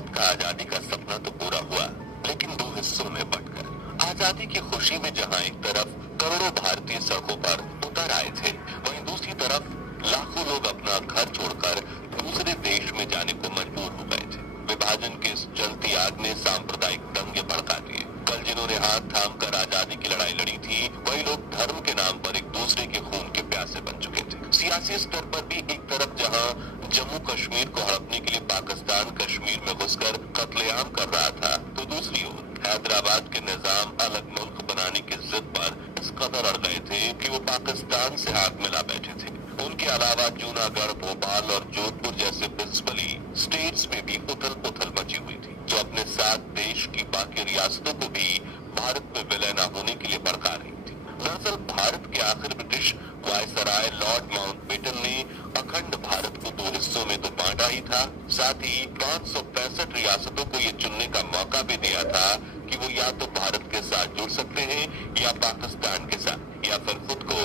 भारत का आजादी का सपना तो पूरा हुआ, लेकिन दो हिस्सों में बंटकर। आजादी की खुशी में जहां एक तरफ करोड़ों भारतीय सड़कों पर उतर आए थे, वहीं दूसरी तरफ लाखों लोग अपना घर छोड़कर दूसरे देश में जाने को मजबूर हो गए थे। विभाजन की इस जलती आग ने सांप्रदायिक दंगे भड़का दिए। कल जिन्होंने हाथ थाम कर आजादी की लड़ाई लड़ी थी, वही लोग धर्म के नाम पर एक दूसरे के खून के प्यासे बन चुके थे। सियासी स्तर पर भी एक तरफ जहां जम्मू कश्मीर को हड़पने के लिए पाकिस्तान कश्मीर में घुसकर कत्लेआम कर रहा था, तो दूसरी ओर हैदराबाद के निजाम अलग मुल्क बनाने की जिद पर इस कदर अड़ गए थे कि वो पाकिस्तान से हाथ मिला बैठे थे। उनके अलावा जूनागढ़, भोपाल और जोधपुर जैसे प्रिंसिपली स्टेट्स में भी उथल पुथल मची हुई थी, जो अपने साथ देश की बाकी रियासतों को भी भारत में विलय न होने के लिए भड़का रही थी। दरअसल भारत के आखिर ब्रिटिश वायसराय लॉर्ड माउंटबेटन ने अखंड भारत को दो हिस्सों में तो बांटा ही था, साथ ही 565 रियासतों को ये चुनने का मौका भी दिया था कि वो या तो भारत के साथ जुड़ सकते हैं या पाकिस्तान के साथ, या फिर खुद को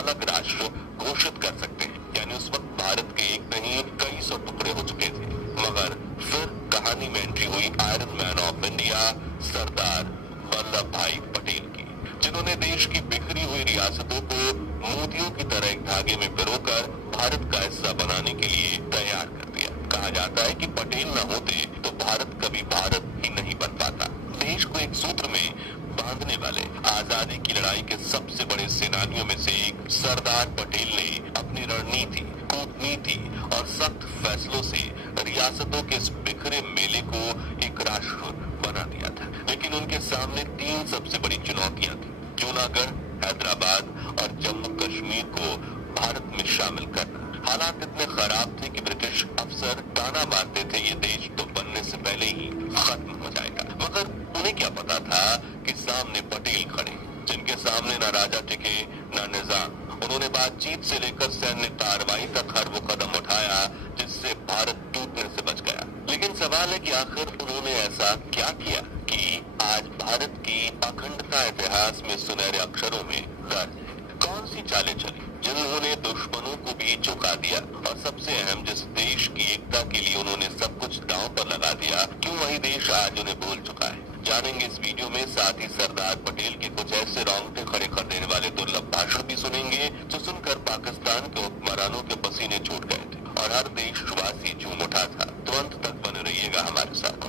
अलग राष्ट्र घोषित कर सकते हैं। यानी उस वक्त भारत के एक नहीं कई सौ टुकड़े हो चुके थे। मगर फिर कहानी में एंट्री हुई iron man of India Sardar Vallabh भाई पटेल की, जिन्होंने देश की बिखरी हुई रियासतों को मोतियों की तरह एक धागे में पिरोकर भारत का हिस्सा बनाने के लिए तैयार कर दिया। कहा जाता है कि पटेल न होते तो भारत कभी भारत ही नहीं बन पाता। देश को एक सूत्र में बांधने वाले आजादी की लड़ाई के सबसे बड़े सेनानियों में से एक सरदार पटेल ने अपनी रणनीति, कूटनीति और सख्त फैसलों से रियासतों के इस बिखरे मेले को एक राष्ट्र बना दिया था। लेकिन उनके सामने तीन सबसे बड़ी चुनौतियां थी: जूनागढ़, हैदराबाद और जम्मू कश्मीर को भारत में शामिल करना। हालात इतने खराब थे कि ब्रिटिश अफसर ताना मारते थे ये देश तो बनने से पहले ही खत्म हो जाएगा। मगर उन्हें क्या पता था कि सामने पटेल खड़े, जिनके सामने न राजा टिके न निजाम। उन्होंने बातचीत से लेकर सैन्य कार्रवाई तक हर वो कदम उठाया जिससे भारत टूटने से बच गया। लेकिन सवाल है कि आखिर उन्होंने ऐसा क्या किया कि आज भारत की अखंडता इतिहास में सुनहरे अक्षरों में दर्ज है? कौन सी चालें चली जिन्होंने दुश्मनों को भी झुका दिया, और सबसे अहम जिस देश की एकता के लिए उन्होंने सब कुछ दांव पर लगा दिया, क्यों वही देश आज उन्हें भूल चुका है? जानेंगे इस वीडियो में। साथ ही सरदार पटेल के कुछ ऐसे रोंगटे खड़े कर देने वाले दुर्लभ भाषण भी सुनेंगे जो सुनकर पाकिस्तान के हुक्मरानों के पसीने छूट गए थे और हर देशवासी झूम उठा था। तो अंत तक बने रहिएगा हमारे साथ।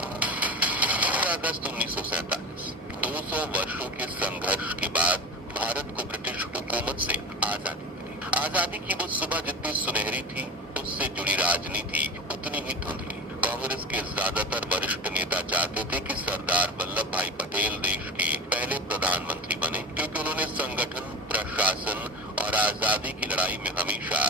15 अगस्त 1947, 200 वर्षों के संघर्ष के बाद भारत को ब्रिटिश हुकूमत से आजादी मिली। आजादी की वो सुबह जितनी सुनहरी थी, उससे जुड़ी राजनीति उतनी ही धुंधली। कांग्रेस के ज्यादातर वरिष्ठ नेता चाहते थे कि सरदार वल्लभ भाई पटेल देश के पहले प्रधानमंत्री बने, क्योंकि उन्होंने संगठन, प्रशासन और आजादी की लड़ाई में हमेशा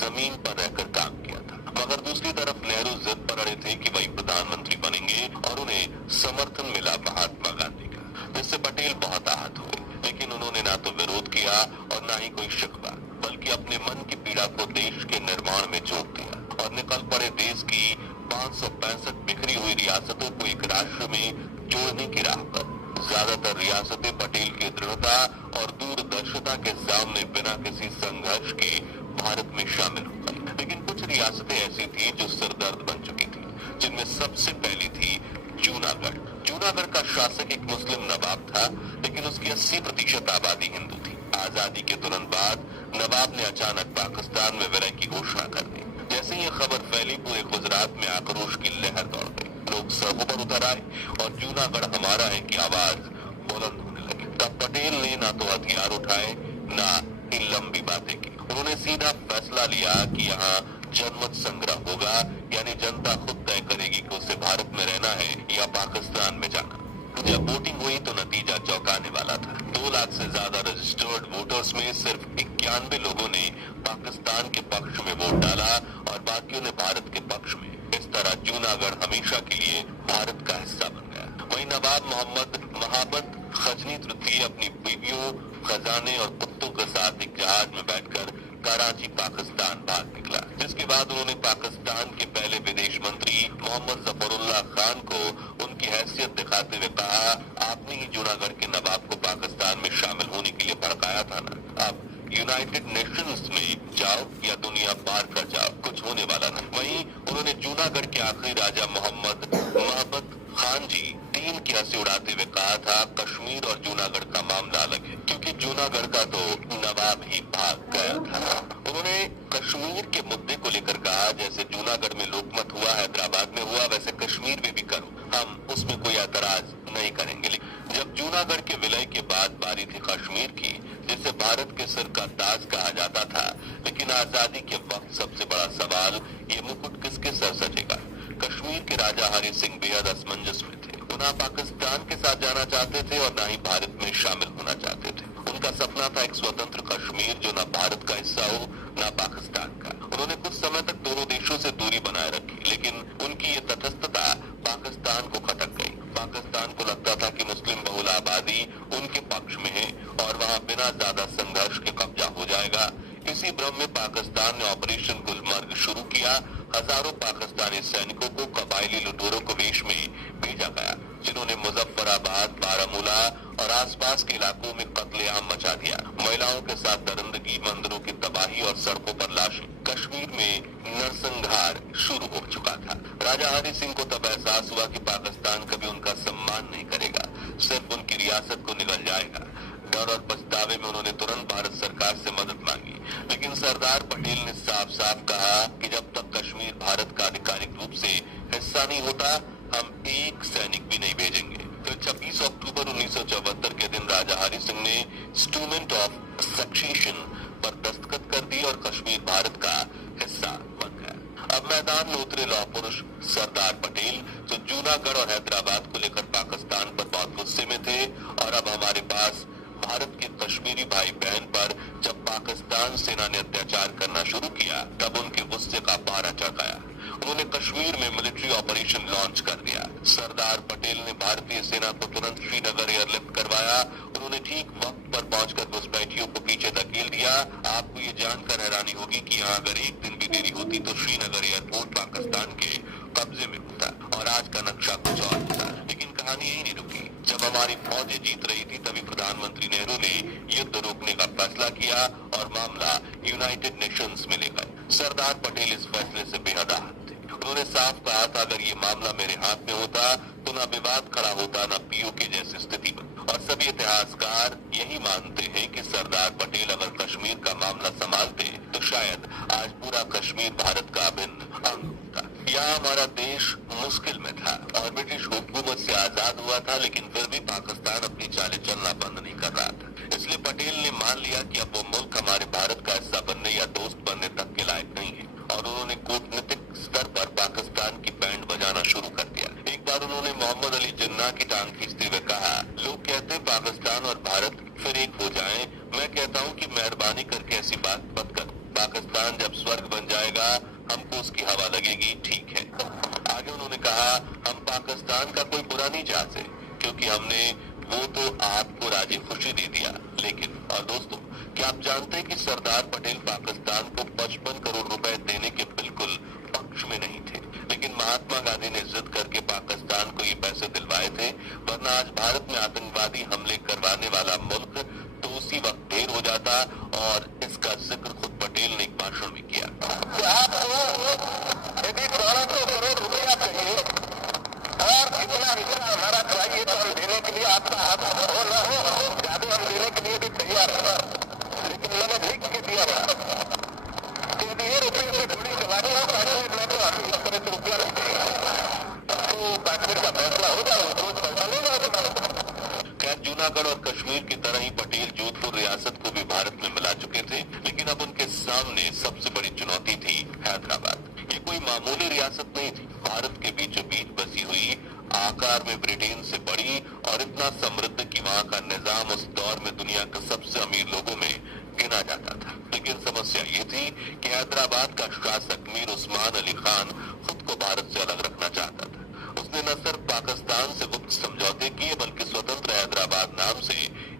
जमीन पर रहकर काम किया था। मगर दूसरी तरफ नेहरू जिद पर अड़े थे कि वही प्रधानमंत्री बनेंगे और उन्हें समर्थन मिला महात्मा गांधी का, जिससे पटेल बहुत आहत हुए। लेकिन उन्होंने ना तो विरोध किया और ना ही कोई शिकवा, बल्कि अपने मन की पीड़ा को देश के निर्माण में झोंक दिया और निकल पड़े देश की 565 बिखरी हुई रियासतों को एक राष्ट्र में जोड़ने की राह पर। ज्यादातर रियासतें पटेल की दृढ़ता और दूरदर्शिता के सामने बिना किसी संघर्ष के भारत में शामिल हो गई। लेकिन कुछ रियासतें ऐसी थी जो सिरदर्द बन चुकी थी, जिनमें सबसे पहली थी जूनागढ़। जूनागढ़ का शासक एक मुस्लिम नवाब था, लेकिन उसकी 80% आबादी हिंदू थी। आजादी के तुरंत बाद नवाब ने अचानक पाकिस्तान में विलय की घोषणा कर दी। जैसे ये खबर फैली, पूरे गुजरात में आक्रोश की लहर दौड़ गई। लोग सड़कों पर उतर आए और जूनागढ़ हमारा है की आवाज बुलंद होने लगी। तब पटेल ने ना तो हथियार उठाए, ना इन लंबी बातें की। उन्होंने सीधा फैसला लिया कि यहाँ जनमत संग्रह होगा, यानी जनता खुद तय करेगी कि उसे भारत में रहना है या पाकिस्तान में जाना। जब वोटिंग हुई तो नतीजा चौंकाने वाला था। 2 लाख से ज्यादा रजिस्टर्ड वोटर्स में सिर्फ 91 लोगों ने पाकिस्तान के पक्ष में वोट डाला और बाकियों ने भारत के पक्ष में। इस तरह जूनागढ़ हमेशा के लिए भारत का हिस्सा बन गया। वहीं नवाब मोहम्मद महाबत खजनी तृतीय अपनी बीवियों, खजाने और कुत्तों के साथ एक जहाज में बैठकर कराची पाकिस्तान भाग निकला, जिसके बाद उन्होंने पाकिस्तान के पहले विदेश मंत्री मोहम्मद जफरुल्लाह खान को उनकी हैसियत दिखाते हुए कहा, आपने ही जूनागढ़ के नवाब को पाकिस्तान में शामिल होने के लिए भड़काया था ना, अब यूनाइटेड नेशंस में जाओ या दुनिया पार कर जाओ, कुछ होने वाला नहीं। वहीं उन्होंने जूनागढ़ के आखिरी राजा मोहम्मद पहुंची, तीन की हंसी उड़ाते हुए कहा था कश्मीर और जूनागढ़ का मामला अलग है, क्योंकि जूनागढ़ का तो नवाब ही भाग गया था। उन्होंने कश्मीर के मुद्दे को लेकर कहा, जैसे जूनागढ़ में लोकमत हुआ, हैदराबाद में हुआ, वैसे कश्मीर में भी करो, हम उसमें कोई एतराज नहीं करेंगे। जब जूनागढ़ के विलय के बाद बारी थी कश्मीर की, जिसे भारत के सिर का ताज कहा जाता था, लेकिन आजादी के वक्त सबसे बड़ा सवाल ये मुकुट किसके सर सजेगा। कश्मीर के राजा हरि सिंह बेहद असमंजस में थे। वो ना पाकिस्तान के साथ जाना चाहते थे और ना ही भारत में शामिल होना चाहते थे। उनका सपना था एक स्वतंत्र कश्मीर जो ना भारत का हिस्सा हो ना पाकिस्तान का। उन्होंने कुछ समय तक दोनों देशों से दूरी बनाए रखी, लेकिन उनकी ये तटस्थता पाकिस्तान को खटक गई। पाकिस्तान को लगता था कि मुस्लिम बहुल आबादी उनके पक्ष में है और वहाँ बिना ज्यादा संघर्ष के कब्जा हो जाएगा। इसी भ्रम में पाकिस्तान ने ऑपरेशन गुलमर्ग शुरू किया। हजारों पाकिस्तानी सैनिकों को कबायली लुटेरों को वेश में भेजा गया, जिन्होंने मुजफ्फराबाद, बारामूला और आसपास के इलाकों में कत्लेआम मचा दिया। महिलाओं के साथ दरिंदगी, मंदिरों की तबाही और सड़कों पर लाशें। कश्मीर में नरसंहार शुरू हो चुका था। राजा हरि सिंह को तब एहसास हुआ कि पाकिस्तान कभी उनका सम्मान नहीं करेगा, सिर्फ उनकी रियासत को निगल जाएगा। डर और पछतावे में उन्होंने तुरंत भारत सरकार से मदद मांगी, लेकिन सरदार पटेल ने साफ साफ कहा कि जब तक कश्मीर भारत का आधिकारिक रूप से हिस्सा नहीं होता, हम एक सैनिक भी नहीं भेजेंगे। फिर 26 अक्टूबर 1974 के दिन राजा हरि सिंह ने इंस्ट्रूमेंट ऑफ सक्सेशन पर दस्तखत कर दी और कश्मीर भारत का हिस्सा बन गया। अब मैदान में उतरे लौह पुरुष सरदार पटेल, जो जूनागढ़ और हैदराबाद को लेकर पाकिस्तान पर बहुत गुस्से में थे, और अब हमारे पास भारत के कश्मीरी भाई बहन पर जब पाकिस्तान सेना ने अत्याचार करना शुरू किया, तब उनके गुस्से का पारा चढ़ गया। उन्होंने कश्मीर में मिलिट्री ऑपरेशन लॉन्च कर दिया। सरदार पटेल ने भारतीय सेना को तुरंत श्रीनगर एयरलिफ्ट करवाया। उन्होंने ठीक वक्त पर पहुंचकर घुसपैठियों को पीछे धकेल दिया। आपको ये जानकर हैरानी होगी कि यहाँ अगर एक दिन भी देरी होती तो श्रीनगर एयरपोर्ट पाकिस्तान के कब्जे में होता और आज का नक्शा कुछ और होता। लेकिन कहानी यही नहीं रुकी। जब हमारी फौजें जीत रही थी, तभी प्रधानमंत्री नेहरू ने युद्ध रोकने का फैसला किया और मामला यूनाइटेड नेशंस में ले गए। सरदार पटेल इस फैसले से बेहद आहत थे। उन्होंने साफ कहा था, अगर ये मामला मेरे हाथ में होता तो ना विवाद खड़ा होता, ना पीओके जैसी स्थिति में। और सभी इतिहासकार यही मानते हैं कि सरदार पटेल अगर कश्मीर का मामला संभालते तो शायद आज पूरा कश्मीर भारत का अभिन्न अंग होता। यहाँ हमारा देश मुश्किल में था और ब्रिटिश हुकूमत से आजाद हुआ था, लेकिन फिर भी पाकिस्तान अपनी चालें चलना बंद नहीं कर रहा था। इसलिए पटेल ने मान लिया कि अब वो मुल्क हमारे भारत का हिस्सा बनने या दोस्त बनने तक के लायक नहीं है, और उन्होंने कूटनीतिक स्तर पर पाकिस्तान की बैंड बजाना शुरू कर दिया। एक बार उन्होंने मोहम्मद अली जिन्ना की टांग खींचते हुए कहा, लोग कहते हैं पाकिस्तान और भारत फिर एक हो जाएं। मैं कहता हूँ कि मेहरबानी करके ऐसी बात मत कर। पाकिस्तान जब स्वर्ग बन जाएगा, हमको उसकी हवा लगेगी, ठीक है। आगे उन्होंने कहा, हम पाकिस्तान का कोई बुरा नहीं चाहते, क्योंकि हमने वो तो आपको राजी खुशी दे दिया। लेकिन और दोस्तों, क्या आप जानते हैं कि सरदार पटेल पाकिस्तान को 55 करोड़ रुपए देने के बिल्कुल पक्ष में नहीं थे, लेकिन महात्मा गांधी ने जिद करके पाकिस्तान को ये पैसे दिलवाए थे। वरना आज भारत में आतंकवादी हमले करवाने वाला मुल्क तो उसी वक्त ढेर हो जाता, और इसका जिक्र खुद पटेल ने एक भाषण में किया। यदि 1200 करोड़ रुपया चाहिए और इतना हमारा चाहिए तो हम देने के लिए आपका हाथ हो न हो, ज्यादा हम देने के लिए भी तैयार है, लेकिन मैंने लिख के दिया यदि ये रुपये से थोड़ी जवानी हो मैं तो अभी इस तरह से रुपया नहीं देगा तो काश्मीर का फैसला हो जाए, रोज पैसा ले जाए। खैर, जूनागढ़ और कश्मीर की तरह ही पटेल जोधपुर रियासत को भी भारत में मिला चुके थे, लेकिन अब उनके सामने सबसे बड़ी चुनौती थी हैदराबाद। ये कोई मामूली रियासत नहीं थी। भारत के बीचों बीच बसी हुई, आकार में ब्रिटेन से बड़ी और इतना समृद्ध कि वहाँ का निजाम उस दौर में दुनिया के सबसे अमीर लोगों में गिना जाता था। लेकिन समस्या ये थी कि हैदराबाद का शासक मीर उस्मान अली खान खुद को भारत से अलग रखना चाहता था। उसने न सिर्फ पाकिस्तान से गुप्त समझौते किए, बल्कि स्वतंत्र हैदराबाद नाम से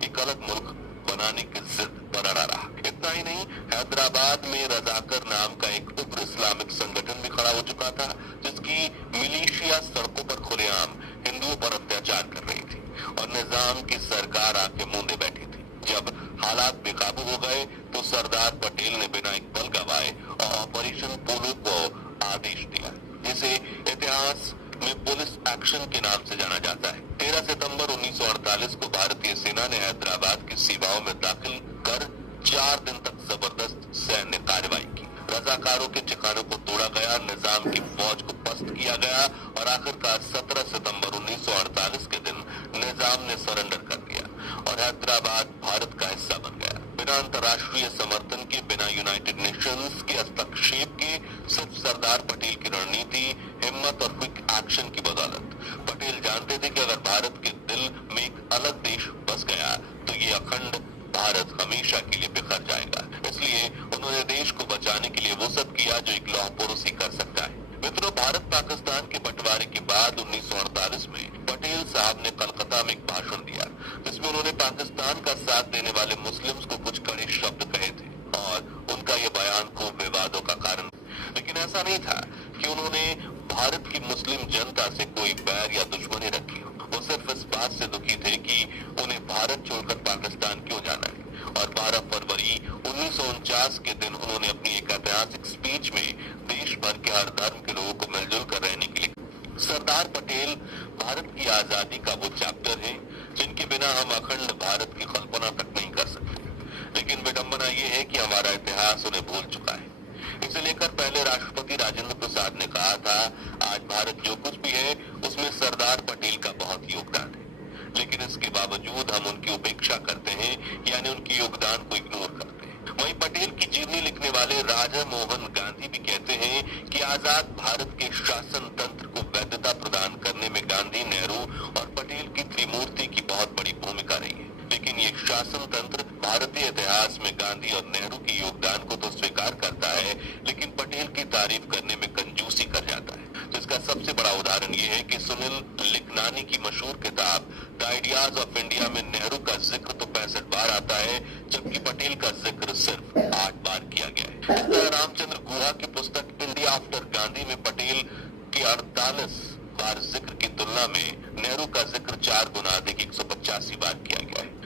एक अलग मुल्क बनाने की जिद बना रहा। इतना ही नहीं, हैदराबाद में रजाकर नाम का एक उग्र इस्लामिक संगठन भी खड़ा हो चुका था, जिसकी मिलिशिया सड़कों पर खुलेआम हिंदुओं पर अत्याचार कर रही थी और निजाम की सरकार आंखें मूंदे बैठी थी। जब हालात बेकाबू हो गए तो सरदार पटेल ने बिना एक पल गवाए ऑपरेशन पोलो को आदेश दिया, जिसे इतिहास में पुलिस एक्शन के नाम से जाना जाता है। 13 सितंबर 1948 को भारतीय सेना ने हैदराबाद की सीमाओं में दाखिल कर 4 दिन तक जबरदस्त सैन्य कार्रवाई की। रजाकारों के ठिकानों को तोड़ा गया, निजाम की फौज को पस्त किया गया और आखिरकार 17 सितंबर 1948 के दिन निजाम ने सरेंडर कर दिया और हैदराबाद भारत का हिस्सा बन गया। बिना अंतर्राष्ट्रीय समर्थन के, बिना यूनाइटेड नेशंस के हस्तक्षेप के, सिर्फ सरदार पटेल की रणनीति, हिम्मत और क्विक एक्शन की बदौलत। पटेल जानते थे कि अगर भारत के दिल में एक अलग देश बस गया तो ये अखंड भारत हमेशा के लिए बिखर जाएगा। इसलिए उन्होंने देश को बचाने के लिए वो सब किया जो एक लौह पुरुष ही कर सकता है। मित्रों, भारत पाकिस्तान के बंटवारे के बाद 1948 में पटेल साहब ने कलकत्ता में एक भाषण दिया जिसमें उन्होंने पाकिस्तान का साथ देने वाले मुस्लिम्स को कुछ कड़े शब्द कहे थे और उनका ये बयान खूब विवादों का कारण। लेकिन ऐसा नहीं था कि उन्होंने भारत की मुस्लिम जनता से कोई बैर या दुश्मनी रखी हो। वो सिर्फ इस बात से दुखी थे कि उन्हें भारत छोड़कर पाकिस्तान क्यों जाना है। और 12 फरवरी 1949 के दिन उन्होंने अपनी एक ऐतिहासिक स्पीच में देश भर के हर धर्म के लोगों को मिलजुल कर रहने के लिए। सरदार पटेल भारत की आजादी का वो चैप्टर है जिनके बिना हम अखंड भारत की कल्पना तक नहीं कर सकते। लेकिन विडंबना ये है कि हमारा इतिहास उन्हें भूल चुका है। इसे लेकर पहले राष्ट्रपति राजेंद्र प्रसाद ने कहा था, आज भारत जो कुछ भी है उसमें सरदार पटेल का बहुत योगदान है। लेकिन इसके बावजूद हम उनकी उपेक्षा करते हैं, यानी उनके योगदान को इग्नोर करते हैं। वहीं पटेल की जीवनी लिखने वाले राजा मोहन गांधी भी कहते हैं कि आजाद भारत के शासन तंत्र को वैधता प्रदान करने में गांधी, नेहरू और पटेल की त्रिमूर्ति की बहुत बड़ी भूमिका रही है। लेकिन ये शासन तंत्र भारतीय इतिहास में गांधी और नेहरू के योगदान को तो स्वीकार करता है, लेकिन पटेल की तारीफ करने में कंजूसी कर जाता है। जिसका सबसे बड़ा उदाहरण ये है कि सुनील लिखनानी की मशहूर किताब द आइडियाज ऑफ इंडिया में नेहरू का जिक्र तो 65 बार आता है, जबकि पटेल का जिक्र सिर्फ 8 बार किया गया है। इस तरह रामचंद्र गुहा की पुस्तक इंडिया आफ्टर गांधी में पटेल के 48 बार जिक्र की तुलना में नेहरू का जिक्र 4 गुना अधिक 185 बार किया गया है।